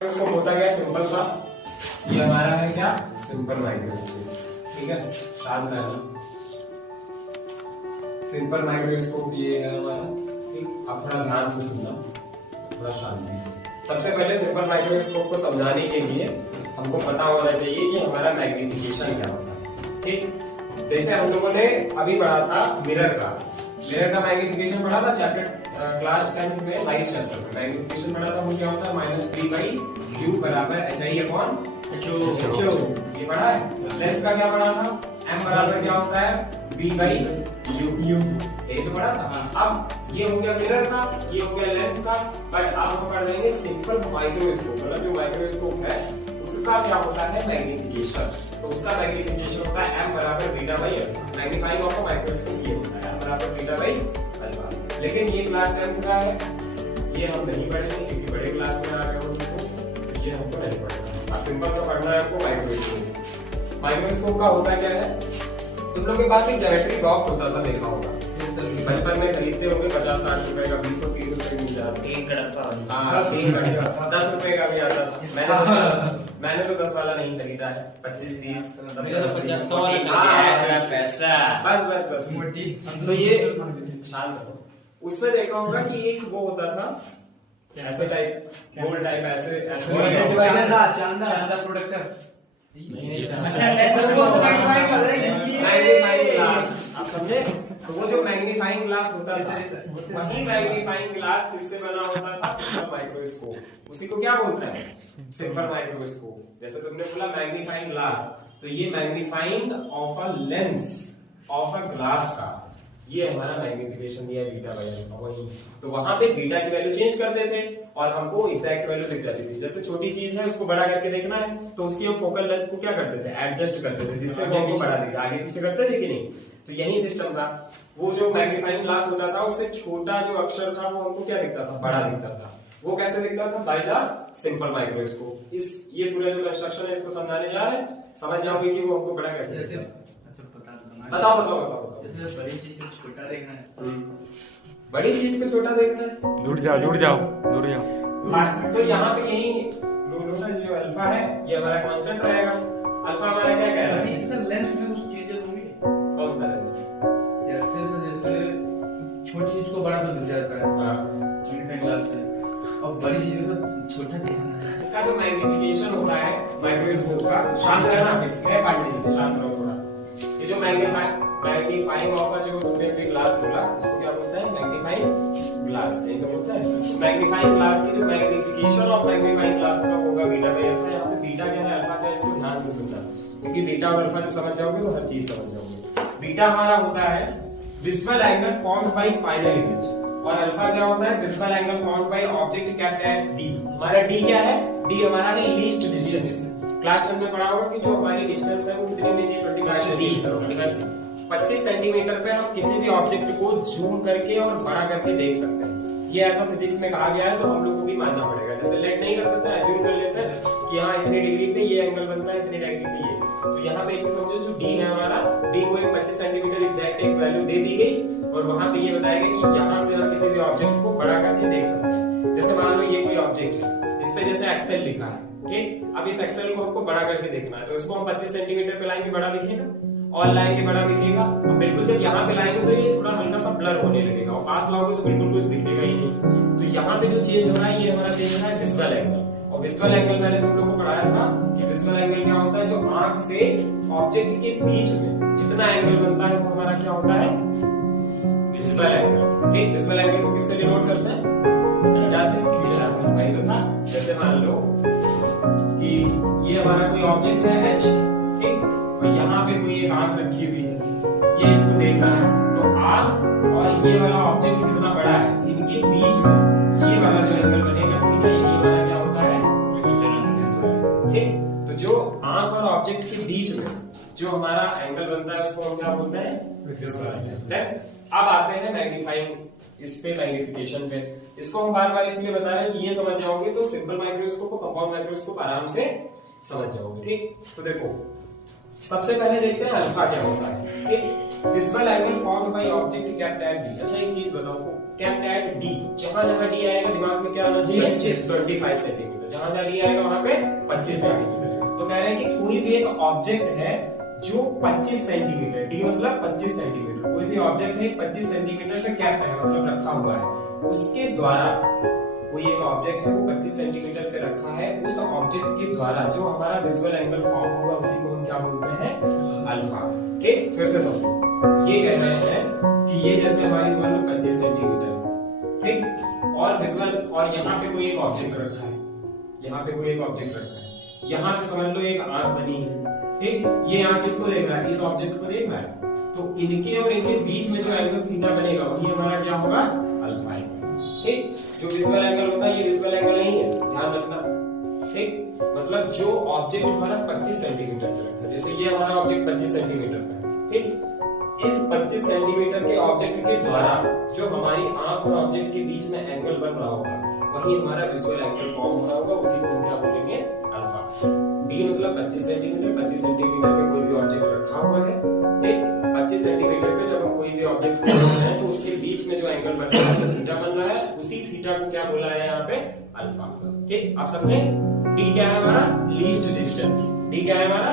Microscope होता क्या simple सा, ये हमारा है क्या सिंपल माइक्रोस्कोप। ठीक है, शांत रहना। सिंपल माइक्रोस्कोप ये है हमारा। ठीक, आप थोड़ा ध्यान से सुनना, थोड़ा शांति से। सबसे पहले सिंपल माइक्रोस्कोप को समझाने के लिए हमको पता होना चाहिए कि हमारा मैग्नीफिकेशन क्या होता है। ठीक, जैसे हम लोगों ने अभी पढ़ा था मिरर का मैग्नीफिकेशन पढ़ा था चैप्टर क्लास 10 में लाइट चैप्टर में मैग्नीफिकेशन पढ़ा था। वो क्या होता है -v/u बराबर hi/ho। ये पढ़ा है। लेंस का क्या पढ़ा था, m बराबर क्या होता है v/u। यही तो पढ़ा था। अब ये हो गया मिरर का, ये हो गया लेंस का। बट आप हम पढ़ लेंगे सिंपल माइक्रोस्कोप, मतलब जो माइक्रोस्कोप है उसका क्या होता है मैग्नीफिकेशन। तो उसका मैग्नीफिकेशन होता है m बराबर β/α। मैग्नीफाइंग ऑफ माइक्रोस्कोप ये होता है m बराबर β/α। लेकिन ये क्लास 10 का है, ये हम नहीं पढ़ेंगे क्योंकि बड़े क्लास में आ रहे हो तो ये हमको नहीं पढ़ना। अब सिंपल सा पढ़ना है आपको माइक्रोस्कोप। माइक्रोस्कोप का होता क्या है, तुम लोग के पास एक ज्योमेट्री बॉक्स होता था, देखा होगा बचपन में खरीदते होंगे 50-60 रुपए का, 20 और 30 रुपए मिल जाता है। 10 रुपए का भी आता था। मैंने तो 10 वाला नहीं खरीदा है, 25-30 बस। तो ये शांत रहो। उसमें देखा होगा कि एक वो होता था ऐसे टाइप, गोल टाइप, ऐसे चांदा प्रोडक्टर। आप समझे? तो वो जो मैग्नीफाइंग ग्लास होता था, वही मैग्नीफाइंग ग्लास किससे बना होता था, सिंपल माइक्रोस्कोप। उसी को क्या बोलते हैं सिंपल माइक्रोस्कोप। जैसे तुमने बोला मैग्नीफाइंग ग्लास, तो ये magnifying of a lens of a glass का ये हमारा मैग्नीफिकेशन दिया है β/α। वही तो वहां पे बीटा की वैल्यू चेंज करते थे और हमको एग्जैक्ट वैल्यू दिख जाती थी। जैसे छोटी चीज है उसको बड़ा करके देखना है तो उसकी हम फोकल लेंथ को क्या करते थे, एडजस्ट करते थे, जिससे वो हमको बड़ा दिखे। आगे पीछे करते थे कि नहीं? तो यही सिस्टम था। वो जो मैग्नीफाइंग ग्लास होता था उससे छोटा जो अक्षर था वो हमको क्या दिखता था, बड़ा दिखता था। वो कैसे दिखता था, बाय द सिंपल माइक्रोस्कोप। इस ये पूरा जो कंस्ट्रक्शन है इसको समझाने जा रहे हैं, समझ जाओगे कि वो हमको बड़ा कैसे दिखता है। बताओ। बड़ी चीज को छोटा देखना है। बड़ी चीज को छोटा देखना है। जुड़ जाओ। तो यहाँ पे यही जो अल्फा है ये हमारा कांस्टेंट रहेगा। अल्फा हमारा क्या कह रहा है, सर लेंस में कुछ चेंजेस होंगे। कौन सा लेंस? जैसे छोटी चीज को बड़ा दिख जाता है मैग्नीफाइंग ग्लास से, और बड़ी चीज को छोटा देखना है। इसका जो मैग्नीफिकेशन होता है माइक्रोस्कोप का, शांत रहना, शांत रहो थोड़ा। ये जो मैग्नीफाइंग ऑफ का जो तुमने भी ग्लास बोला उसको क्या बोलते हैं, मैग्नीफाइंग ग्लास। यही तो बोलता है मैग्नीफाइंग ग्लास की जो मैग्नीफिकेशन ऑफ मैग्नीफाइंग ग्लास का होगा β/α। यहाँ पे बीटा क्या है, अल्फा क्या है, इसको ध्यान से सुनना, क्योंकि बीटा और अल्फा जब समझ जाओगे तो हर चीज समझ जाओगे। बीटा हमारा होता है visual angle formed by final image, और अल्फा क्या होता है visual angle formed by object kept eight D. हमारा डी क्या है, डी हमारा है लीस्ट डिस्टेंस। क्लास 10 में पढ़ा होगा कि जो हमारी डिस्टेंस है वो कितनी होनी चाहिए, 25 सेंटीमीटर पे हम किसी भी ऑब्जेक्ट को जूम करके और बड़ा करके देख सकते हैं। ये ऐसा फिजिक्स में कहा गया है तो हम लोग को भी मानना पड़ेगा। जैसे लेट नहीं कर देते, एज्यूम कर लेते हैं कि हाँ इतनी डिग्री पे ये एंगल बनता है, इतनी डिग्री पे ये। तो यहाँ पे ऐसे समझो जो डी है हमारा, डी को एक 25 सेंटीमीटर एग्जैक्ट एक वैल्यू दे दी गई और वहां पे ये बताया गया कि यहाँ से हम किसी भी ऑब्जेक्ट को बड़ा करके देख सकते हैं। जैसे मान लो ये कोई ऑब्जेक्ट है, इस पे जैसे एक्सेल लिखा है, ठीक। अब इस एक्सेल को हमको बड़ा करके देखना है तो इसको हम 25 सेंटीमीटर पे लाएंगे, बड़ा दिखेगा, और लाएंगे बड़ा दिखेगा। और बिल्कुल जब यहाँ पे लाएंगे तो ये थोड़ा हल्का सा ब्लर होने लगेगा, और पास लाओगे तो बिल्कुल कुछ दिखेगा ही नहीं। तो यहाँ पे जो चेंज हो रहा है ये हमारा चेंज हो रहा है विजुअल एंगल। और विजुअल एंगल मैंने तुम लोगों को पढ़ाया था कि विजुअल एंगल क्या होता है, जो आंख से ऑब्जेक्ट के बीच में जितना एंगल बनता है वो हमारा क्या होता है विजुअल एंगल। ठीक, विजुअल एंगल को किससे डिनोट करते हैं, थीटा से। वही तो था। जैसे मान लो कि ये हमारा कोई ऑब्जेक्ट है h, ठीक, और यहाँ पे कोई एक आंख रखी हुई है, ये इसको देख रहा है, तो आंख और ये वाला ऑब्जेक्ट कितना बड़ा है, इनके बीच में ये वाला जो एंगल बनेगा थीटा, ये वाला क्या होता है विजुअल। ठीक, तो जो आंख और ऑब्जेक्ट के बीच में जो हमारा एंगल बनता है उसको हम क्या बोलते हैं विजुअल एंगल। अब आते हैं मैग्नीफाइंग, इस पे मैग्नीफिकेशन पे। इसको हम बार बार इसलिए बता रहे हैं कि ये समझ जाओगे तो सिंपल माइक्रोस्कोप और कंपाउंड माइक्रोस्कोप आराम से समझ जाओगे। ठीक, तो देखो सबसे पहले देखते हैं अल्फा क्या होता है। एक visual angle formed by object kept eight D. अच्छा एक चीज बताओ, kept at D, जहां जहां D आएगा दिमाग में क्या आना चाहिए? 25 सेंटीमीटर। जहां जहां D आएगा वहां पे 25 सेंटीमीटर। तो कह रहे हैं कि कोई भी एक ऑब्जेक्ट है जो 25 सेंटीमीटर, D मतलब 25 सेंटीमीटर, कोई भी ऑब्जेक्ट है 25 सेंटीमीटर पे कैप्ट है मतलब रखा हुआ है, उसके द्वारा कोई एक ऑब्जेक्ट है वो 25 सेंटीमीटर पे रखा है, उस ऑब्जेक्ट के द्वारा जो हमारा विजुअल एंगल फॉर्म होगा उसी को हम क्या बोलते हैं? अल्फा। ठीक, फिर से समझो, ये कह रहे हैं कि ये जैसे हमारी समझ लो 25 सेंटीमीटर, ठीक, और विजुअल, और यहाँ पे कोई एक ऑब्जेक्ट रखा है, यहाँ पे कोई एक ऑब्जेक्ट रखा है, यहाँ पे समझ लो एक आंख बनी है, ठीक, ये आंख किसको देख रहा है? इस ऑब्जेक्ट को देख रहा है, तो इनके और इनके बीच में जो एंगल थीटा बनेगा वही हमारा क्या होगा? अल्फा है। ठीक, जो विजुअल एंगल होता है ये विजुअल एंगल नहीं है, ध्यान रखना। ठीक, मतलब जो ऑब्जेक्ट हमारा 25 सेंटीमीटर पे रखा है, जैसे ये हमारा ऑब्जेक्ट 25 सेंटीमीटर पे है, ठीक, इस 25 सेंटीमीटर के ऑब्जेक्ट के द्वारा जो हमारी आंख और ऑब्जेक्ट के बीच में एंगल बन रहा होगा वही हमारा विजुअल एंगल फॉर्म हो रहा होगा, उसी को हम क्या बोलेंगे? अल्फा। D मतलब 25 सेंटीमीटर, 25 सेंटीमीटर पे कोई भी ऑब्जेक्ट रखा हुआ है, ठीक, 25 सेंटीमीटर पे जब हम कोई भी ऑब्जेक्ट रख रहे हैं तो उसके बीच में जो एंगल बन रहा है थीटा बन रहा है, उसी थीटा को क्या बोला है यहाँ पे? अल्फा। ठीक, आप समझे? D क्या है हमारा? Least distance. D क्या है हमारा?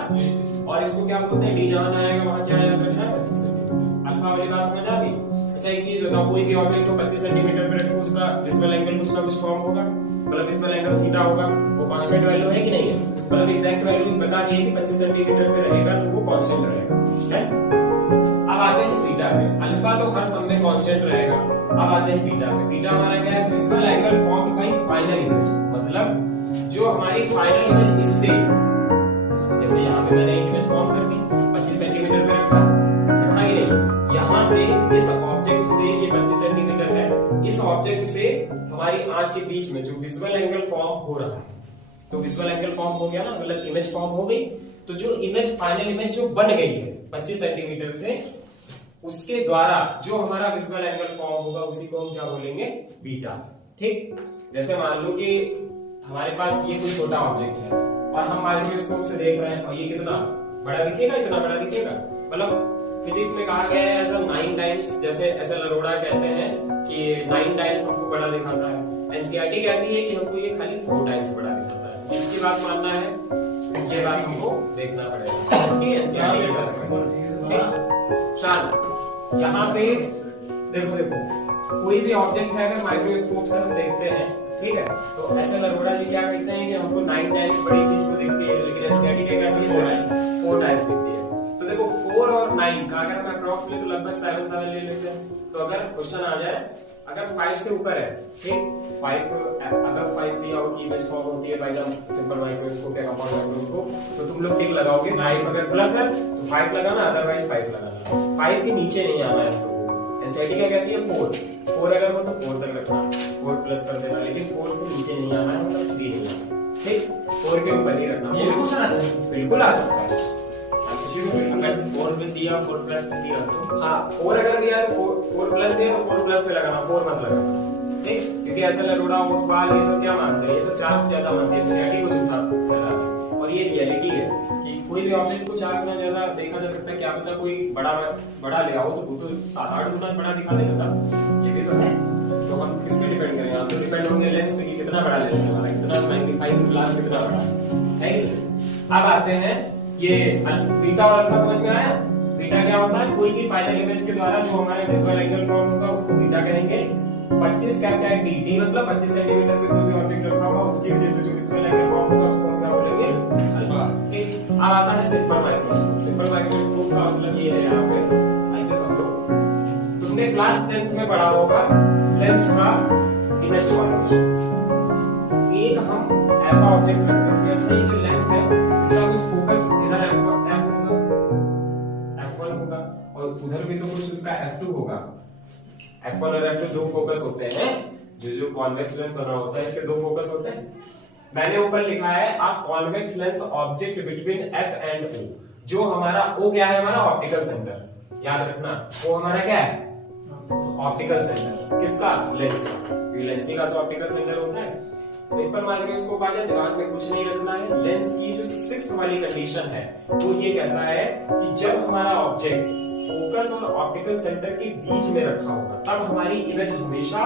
और इसको क्या बोलते हैं? D जहां जाएगा वहां क्या जाएगा? 25 सेंटीमीटर। अल्फा वाली बात समझ आ गई? अच्छा, एक चीज बताओ, कोई भी ऑब्जेक्ट को 25 सेंटीमीटर पे रखो, उसका विजुअल एंगल कुछ ना कुछ फॉर्म होगा, मतलब विजुअल एंगल थीटा होगा, वो कांस्टेंट वैल्यू है कि नहीं है? मतलब एग्जैक्ट वैल्यू बता दी कि 25 सेंटीमीटर पे रहेगा तो वो कांस्टेंट रहेगा, है? अब आते हैं थीटा पे। अल्फा तो हर सब में कांस्टेंट रहेगा। अब आते हैं बीटा पे। बीटा हमारा क्या है? Visual angle form by final image, मतलब जो हमारी फाइनल इमेज इससे, जैसे यहाँ पे मैंने एक इमेज फॉर्म कर दी, 25 सेंटीमीटर पे रखा ही नहीं, यहाँ से इस ऑब्जेक्ट से, ये 25 सेंटीमीटर है, इस ऑब्जेक्ट से हमारी आंख के बीच में जो विजुअल एंगल फॉर्म हो रहा है, तो विजुअल एंगल फॉर्म हो गया ना, मतलब इमेज फॉर्म हो गई, तो जो इमेज फाइनल इमेज जो बन गई है 25 सेंटीमीटर से, उसके द्वारा जो हमारा विजुअल एंगल फॉर्म होगा उसी को हम क्या बोलेंगे? बीटा। ठीक, जैसे मान लो कि हमारे पास ये कोई छोटा ऑब्जेक्ट है और हम माइक्रोस्कोप से देख रहे हैं और ये कितना बड़ा दिखेगा, इतना बड़ा दिखेगा, मतलब फिजिक्स में कहा गया है ऐसा 9 टाइम्स, जैसे ऐसा अरोड़ा कहते हैं कि 9 टाइम्स हमको बड़ा दिखाता है, एनसीईआरटी कहती है कि हमको ये खाली 4 टाइम्स बड़ा दिखाता है। तो इसकी बात मानना है, ये बात हमको देखना पड़ेगा, इसकी एनसीईआरटी शान। यहाँ पे देखो कोई भी ऑब्जेक्ट है अगर माइक्रोस्कोप से हम देखते हैं, ठीक है, तो ऐसा अरोड़ा जी क्या कहते हैं कि हमको 9 टाइम्स बड़ी चीज को दिखती है, लेकिन एनसीईआरटी क्या कहती है 4 टाइम्स दिखती है। तो देखो 4 और 9 का अगर हम अप्रॉक्स ले तो लगभग 7 ले लेते हैं। तो अगर क्वेश्चन आ जाए अगर 5 से ऊपर है, ठीक, 5 अगर 5 दिया हो कि इमेज फॉर्म होती है बाय द सिंपल माइक्रोस्कोप या कंपाउंड माइक्रोस्कोप, तो तुम लोग टिक लगाओगे। 5 अगर प्लस है तो 5 लगाना, अदरवाइज 5 लगाना। 5 के नीचे नहीं आना है हमको। एनसीईआरटी क्या कहती है 4 अगर हो तो 4 तक रखना, 4 प्लस कर देना, लेकिन 4 से नीचे नहीं आना है, मतलब 3 नहीं आना, ठीक, 4 के ऊपर ही रखना। ये क्वेश्चन आता है, बिल्कुल आ सकता है। अगर 4 में दिया 4 प्लस में दिया तो हाँ, 4 अगर दिया तो 4 प्लस दिया तो 4 प्लस पे लगाना, 4 मत लगाना, ठीक, क्योंकि ऐसा लरोड़ा ओसवाल ये सब क्या मानते हैं, ये सब 4 से ज्यादा मानते हैं, एनसीईआरटी को झूठा ठहराते हैं। और ये रियलिटी है कि कोई भी ऑब्जेक्ट को 4 गुना ज्यादा देखा जा सकता है। क्या पता कोई बड़ा ले आओ तो वो तो 7-8 गुना बड़ा दिखा देगा, ये भी तो है। तो हम किस पे डिपेंड करेंगे? हम तो डिपेंड होंगे लेंस पे कि कितना बड़ा लेंस है हमारा, कितना मैग्नीफाइंग ग्लास कितना बड़ा है। अब आते हैं ये बीटा और अल्फा, समझ में आया? बीटा क्या होता है? कोई भी फाइनल इमेज के द्वारा जो हमारा विजुअल एंगल फॉर्म होगा उसको बीटा कहेंगे। 25 कैपिटल डी, डी मतलब 25 सेंटीमीटर पे कोई भी ऑब्जेक्ट रखा हुआ उसकी वजह से जो विजुअल एंगल फॉर्म होगा उसको हम क्या बोलेंगे? अल्फा। ठीक, अब आता है सिंपल माइक्रोस्कोप। सिंपल माइक्रोस्कोप का मतलब ये है, यहाँ पे ऐसे समझो, तुमने क्लास 10th में पढ़ा होगा लेंस का इमेज फॉर्मेशन। एक हम ऐसा ऑब्जेक्ट रखते हैं, अच्छा ये जो लेंस है इसका कुछ फोकस इधर F1 होगा और उधर भी तो कुछ उसका F2 होगा। F1 और F2 दो फोकस होते हैं, जो कॉन्वेक्स लेंस बना होता है इसके दो फोकस होते हैं। मैंने ऊपर लिखा है a convex lens object between F and O। जो हमारा O क्या है? हमारा ऑप्टिकल सेंटर, याद रखना, O हमारा क्या है? Optical centre. किसका? लेंस का। लेंस का तो ऑप्टिकल सेंटर होता है। सिंपल माइक्रोस्कोप आ जाए, दिमाग में कुछ नहीं रखना है। लेंस की जो 6th वाली कंडीशन है वो ये कहता है कि जब हमारा ऑब्जेक्ट फोकस और ऑप्टिकल सेंटर के बीच में रखा होगा तब हमारी इमेज हमेशा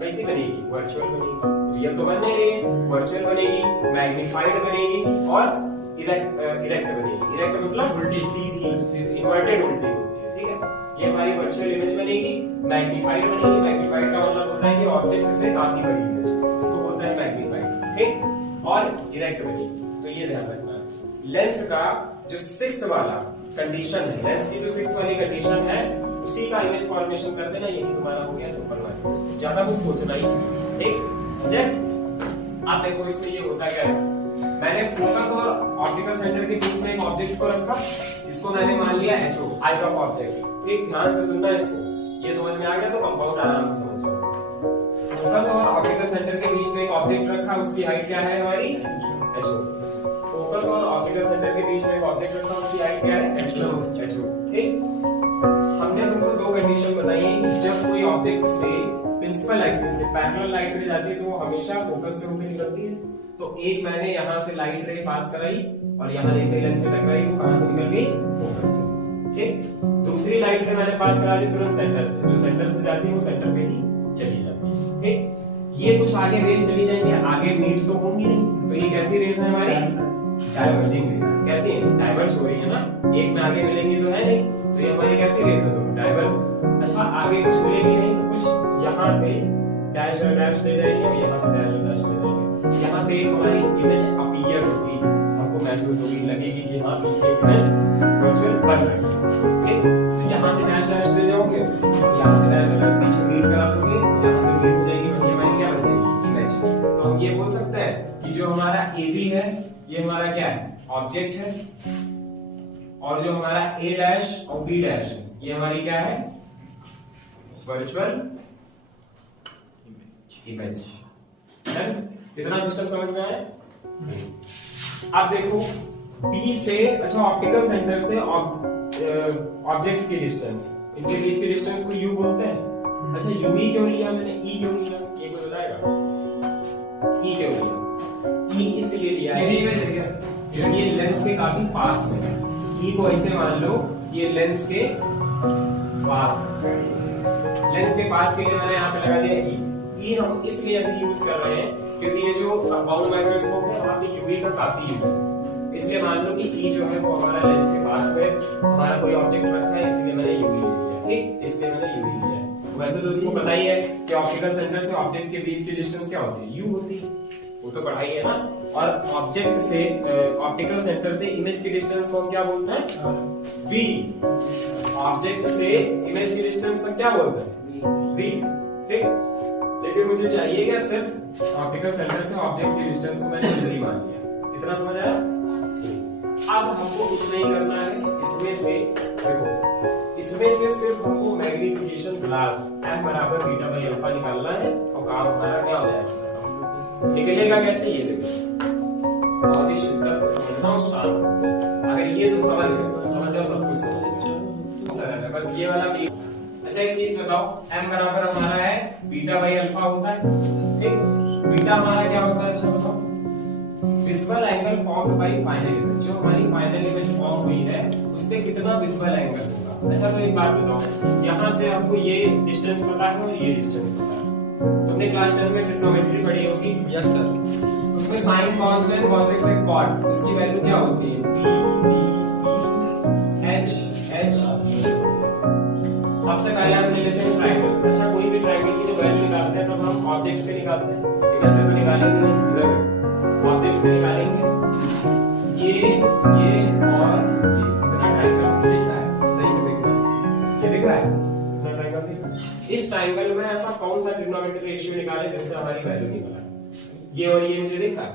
कैसी बनेगी, वर्चुअल बनेगी। रियल तो बन नहीं रही है, वर्चुअल बनेगी, मैग्नीफाइड बनेगी और इरेक्ट बनेगी। इरेक्ट मतलब उल्टी सीधी, इन्वर्टेड उल्टी होती है, ठीक है। ये हमारी वर्चुअल इमेज बनेगी, मैग्नीफाइड बनेगी। मैग्नीफाइड का मतलब होता है कि ऑब्जेक्ट से काफी बड़ी इमेज, इसको बोलते हैं मैग्नीफाइड, ठीक। और इरेक्ट बनेगी, तो ये ध्यान रखना। लेंस का जो 6th वाला कंडीशन है, लेंस की जो 6th वाली कंडीशन है, उसी का इमेज फॉर्मेशन कर देना, यही तुम्हारा हो गया सिंपल वाला। ज्यादा कुछ सोचना ही नहीं, ठीक। आप देखो इसमें ये होता क्या है, मैंने फोकस और ऑप्टिकल सेंटर के बीच में एक ऑब्जेक्ट को रखा, इसको मैंने मान लिया HO, हाइट ऑफ ऑब्जेक्ट। एक ध्यान से सुनना इसको, ये समझ में आ गया तो कंपाउंड आराम से समझ जाओ। फोकस और ऑप्टिकल सेंटर के बीच में एक ऑब्जेक्ट रखा, उसकी हाइट क्या है हमारी, HO। फोकस और ऑप्टिकल सेंटर के बीच में एक ऑब्जेक्ट रखा, उसकी हाइट क्या है, HO, ठीक। हमने तुमको दो कंडीशन बताई है कि जब कोई ऑब्जेक्ट से प्रिंसिपल एक्सिस से पैरेलल लाइट रे जाती है तो वो हमेशा फोकस से ऊपर निकलती है। तो एक मैंने यहाँ से लाइट रे पास कराई और यहाँ जैसे लेंस से टकराई, वो कहां से निकल गई, फोकस से, ठीक। दूसरी लाइट रे मैंने पास करा दी तुरंत सेंटर से, जो सेंटर से जाती है वो सेंटर पे ही चली जाती है, ठीक। ये कुछ आगे रेज चली जाएंगे, आगे मीट तो होंगी नहीं, तो ये कैसी रेज है हमारी, डाइवर्जिंग रेज। कैसी है, डाइवर्ज हो रही है ना, एक में आगे मिलेंगी तो है नहीं, तो ये हमारी कैसी रेज है, तो डाइवर्स। अच्छा, आगे कुछ मिलेगी नहीं तो कुछ यहाँ से डैश डैश ले जाएंगे और यहाँ से डैश डैश ले जाएंगे। यहाँ पे एक हमारी इमेज अपीयर होगी, आपको महसूस होगी, लगेगी कि हाँ पीछे इमेज वर्चुअल बन रही है, ठीक। तो यहाँ से डैश डैश ले जाओगे, यहाँ से डैश डैश बीच में मीट करा दोगे, जहाँ पे मीट हो जाएगी वही हमारी क्या बन जाएगी, इमेज। तो हम ये बोल सकते हैं कि जो हमारा AB है ये हमारा क्या है, ऑब्जेक्ट है, और जो हमारा A डैश और B डैश ये हमारी क्या है, वर्चुअल इमेज। इतना सिस्टम समझ में आया। अब देखो B से, अच्छा ऑप्टिकल सेंटर से ऑब्जेक्ट की डिस्टेंस, इनके बीच की डिस्टेंस को U बोलते हैं। अच्छा UV क्यों लिया मैंने, E क्यों लिया, ये कोई बताएगा, E क्यों लिया? E इसलिए लिया है क्योंकि ये लेंस के काफी पास में है। E को ऐसे मान लो ये लेंस के पास, लेंस के पास के लिए मैंने यहाँ पे लगा दिया E हम इसलिए अभी यूज कर रहे हैं क्योंकि ये जो कंपाउंड माइक्रोस्कोप है वहां पे यूवी का काफी यूज है। इसलिए मान लो कि E जो है वो हमारा लेंस के पास में हमारा कोई ऑब्जेक्ट रखा है, इसलिए मैंने यूवी लिया, ठीक। इसलिए मैंने यूवी लिया है। वैसे तो तुमको पता ही है कि ऑप्टिकल सेंटर से ऑब्जेक्ट के बीच की डिस्टेंस क्या होती है, U होती है, वो तो पढ़ाई है ना। और ऑब्जेक्ट से ऑप्टिकल सेंटर से इमेज की डिस्टेंस को हम क्या बोलते हैं, V। ऑब्जेक्ट से इमेज की डिस्टेंस तक क्या बोलते हैं, V, ठीक। लेकिन मुझे चाहिए क्या, सिर्फ ऑप्टिकल सेंटर से ऑब्जेक्ट की डिस्टेंस को मैंने इधर ही मान लिया। इतना समझ आया। अब हमको कुछ नहीं करना है, इसमें से देखो, इसमें से सिर्फ हमको मैग्नीफिकेशन ग्लास m बराबर बीटा बाई अल्फा निकालना है और काम हमारा क्या हो जाएगा, निकलेगा कैसे ये देखो, बहुत ही शिद्दत से समझना और शांत। अगर ये तुम समझ जाओ सब कुछ समझ जाओ, बस ये वाला भी। अच्छा एक चीज बताओ, m बराबर हमारा है बीटा बाई अल्फा होता है, ठीक। बीटा हमारा क्या होता है, अच्छा बताओ, visual angle formed by final image. जो हमारी फाइनल इमेज फॉर्म हुई है उसमें कितना विजुअल एंगल होगा। अच्छा तो एक बात बताओ, यहाँ से आपको ये डिस्टेंस पता है और ये डिस्टेंस पता है, तुमने क्लास 10 में ट्रिग्नोमेट्री पढ़ी होगी, यस सर। उसमें sine cos tan cosec and cot, उसकी वैल्यू क्या होती है, H सबसे पहले हम ले लेते हैं ट्रायंगल। अच्छा कोई भी ट्रायंगल की जो वैल्यू निकालते हैं तब हम ऑब्जेक्ट से निकालते हैं, इधर से तो निकालेंगे नहीं, इधर ऑब्जेक्ट से निकालेंगे। ये और ये कितना ट्रायंगल दिख रहा है, सही से दिख रहा है, ये दिख रहा है, कितना ट्रायंगल दिख रहा है। इस ट्रायंगल में ऐसा कौन सा ट्रिग्नोमेट्रिक रेशियो निकाले जिससे हमारी वैल्यू निकले, ये और ये मुझे दिख रहा है,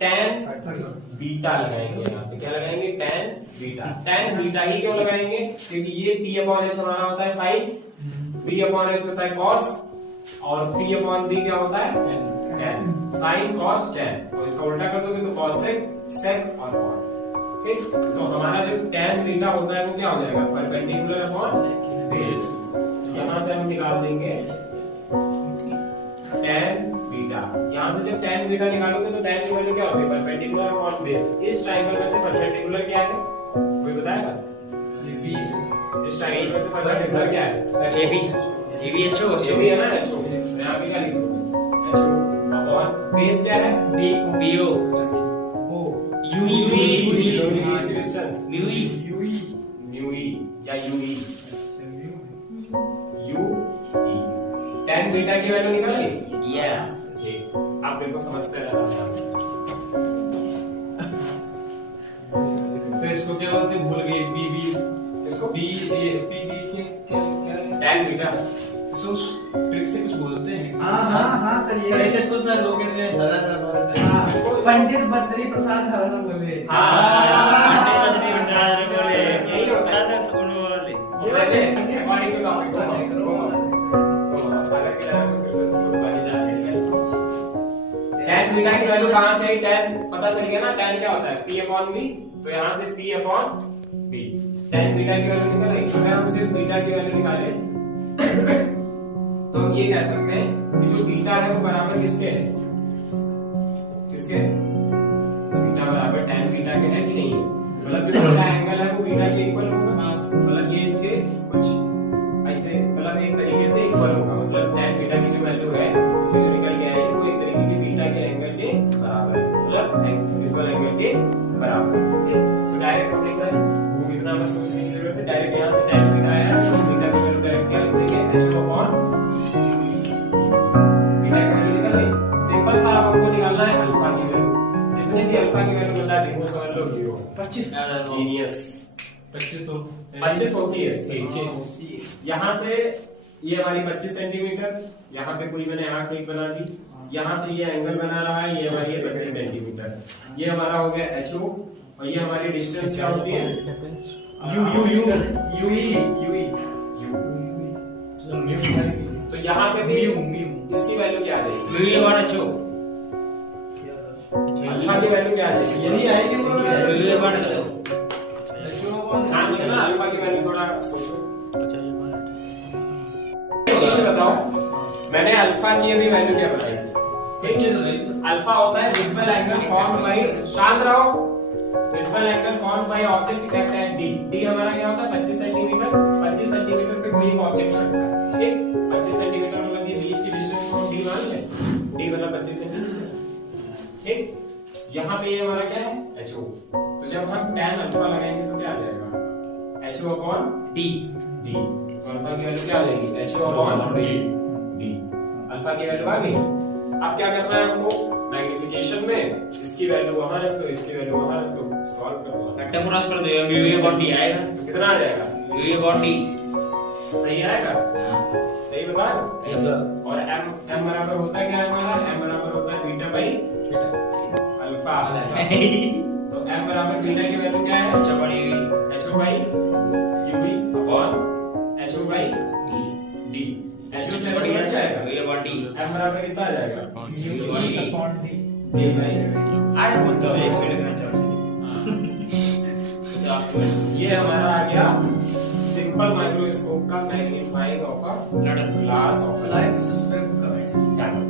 tan बीटा लगाएंगे। यहाँ पे क्या लगाएंगे, tan बीटा। tan बीटा ही क्यों लगाएंगे, क्योंकि ये p/h हमारा होता है sin, b/h होता है cos और p/b क्या होता है tan। sin cos tan, और इसका उल्टा कर दोगे तो cos sec और cot, ठीक। तो हमारा जो tan बीटा होता है वो क्या हो जाएगा, परपेंडिकुलर अपॉन बेस। यहाँ से हम निकाल देंगे tan बीटा। यहाँ से जब tan बीटा निकालोगे तो tan की वैल्यू क्या होगी, परपेंडिकुलर अपॉन बेस। इस ट्रायंगल में से परपेंडिकुलर क्या है, कोई बताएगा, इस ट्रायंगल में से पता कितना क्या है? AB HO है ना HO। यहाँ पे क्या लिखो? HO अपॉन बेस क्या है? BO UE distance UE mu E या UE tan बीटा की वैल्यू निकल आई। या ठीक, आप बिल्कुल समझते रहना। फिर इसको क्या बोलते हैं, भूल गए, इसको क्या tan बीटा इसको ट्रिक से कुछ बोलते हैं। हाँ सर, ये सर इसको सर लोग कहते हैं सदा हाँ, इसको पंडित बद्री प्रसाद हरण बोले। यही होता है। अकॉर्डिंग टू टॉपिक सागर के लहर में फिर से पानी जाएगा। tan बीटा की वैल्यू कहां से? tan पता चल गया ना, tan क्या होता है? p upon v। तो यहां से p upon v, tan beta की वैल्यू निकल गई। अगर हम सिर्फ बीटा की वैल्यू निकालें तो हम ये कह सकते हैं कि जो बीटा है वो बराबर किसके है? किसके? बीटा बराबर tan बीटा के है कि नहीं है? मतलब जो छोटा एंगल है वो बीटा के इक्वल होगा। मतलब ये इसके कुछ ऐसे, मतलब एक तरीके से इक्वल होगा। मतलब tan बीटा की जो वैल्यू है उससे जो निकल के आएगी वो एक तरीके की बीटा के एंगल के बराबर है। मतलब विजुअल एंगल के बराबर है। ठीक? तो डायरेक्ट हम लिख रहे हैं, वो इतना बस सोचने की जरूरत है। डायरेक्ट यहाँ से tan बीटा आया तो बीटा की वैल्यू डायरेक्ट क्या लिख देंगे? h अपॉन बीटा की वैल्यू निकल गई। सिंपल सा आपको निकालना है अल्फा की वैल्यू। जिसने भी अल्फा की वैल्यू बता दी वो समझ लो 0। 25 जीनियस। 25 होती है। ठीक, यहाँ से ये हमारी 25 सेंटीमीटर, यहाँ पे कोई मैंने आंख एक बना दी, यहाँ से ये एंगल बना रहा है, ये हमारी है 25 सेंटीमीटर। ये हमारा हो गया HO और ये हमारी डिस्टेंस क्या होती है? तो यहाँ पे भी इसकी वैल्यू क्या आ जाएगी? अल्फा की वैल्यू क्या आ जाएगी? यही आएगी वो। ध्यान देना, अल्फा की वैल्यू थोड़ा सोचो। एक चीज बताओ, मैंने अल्फा की अभी वैल्यू क्या बताई थी? ठीक है, अल्फा होता है विजुअल एंगल फॉर्म्ड बाय, शांत रहो, visual angle formed by object कहते हैं डी। डी हमारा क्या होता है? 25 सेंटीमीटर। 25 सेंटीमीटर पे कोई एक ऑब्जेक्ट रखता है। ठीक, 25 सेंटीमीटर मतलब ये बीच की डिस्टेंस को डी मान ले। डी मतलब 25 सेंटीमीटर। ठीक, यहाँ पे ये हमारा क्या है? HO। तो जब हम tan अल्फा लगाएंगे तो क्या आ जाएगा? HO upon D D। तो अल्फा की वैल्यू क्या आ जाएगी? HO upon D। अल्फा की वैल्यू आ गई। अब क्या करना है हमको? मैग्निफिकेशन में इसकी वैल्यू वहां रख दो, इसकी वैल्यू वहां रख दो, सॉल्व कर दो। रेक्टेंगुलर कर दो, UA/D आएगा। तो कितना आ जाएगा? UA/D सही आएगा? सही बता? और m बराबर होता है क्या हमारा? m बराबर होता है बीटा बाई अल्फा। तो m बराबर बीटा की वैल्यू क्या है? HO by UE upon HO by D। HO से बढ़ जाएगा UA/D m बराबर कितना आ जाएगा? D by. अरे वो तो एक सेकंड में चल ये हमारा आ गया सिंपल माइक्रोस्कोप का मैग्नीफाइंग ऑफ अ लड़न ग्लास ऑफ लाइक सब्सक्राइब कर। डाटा।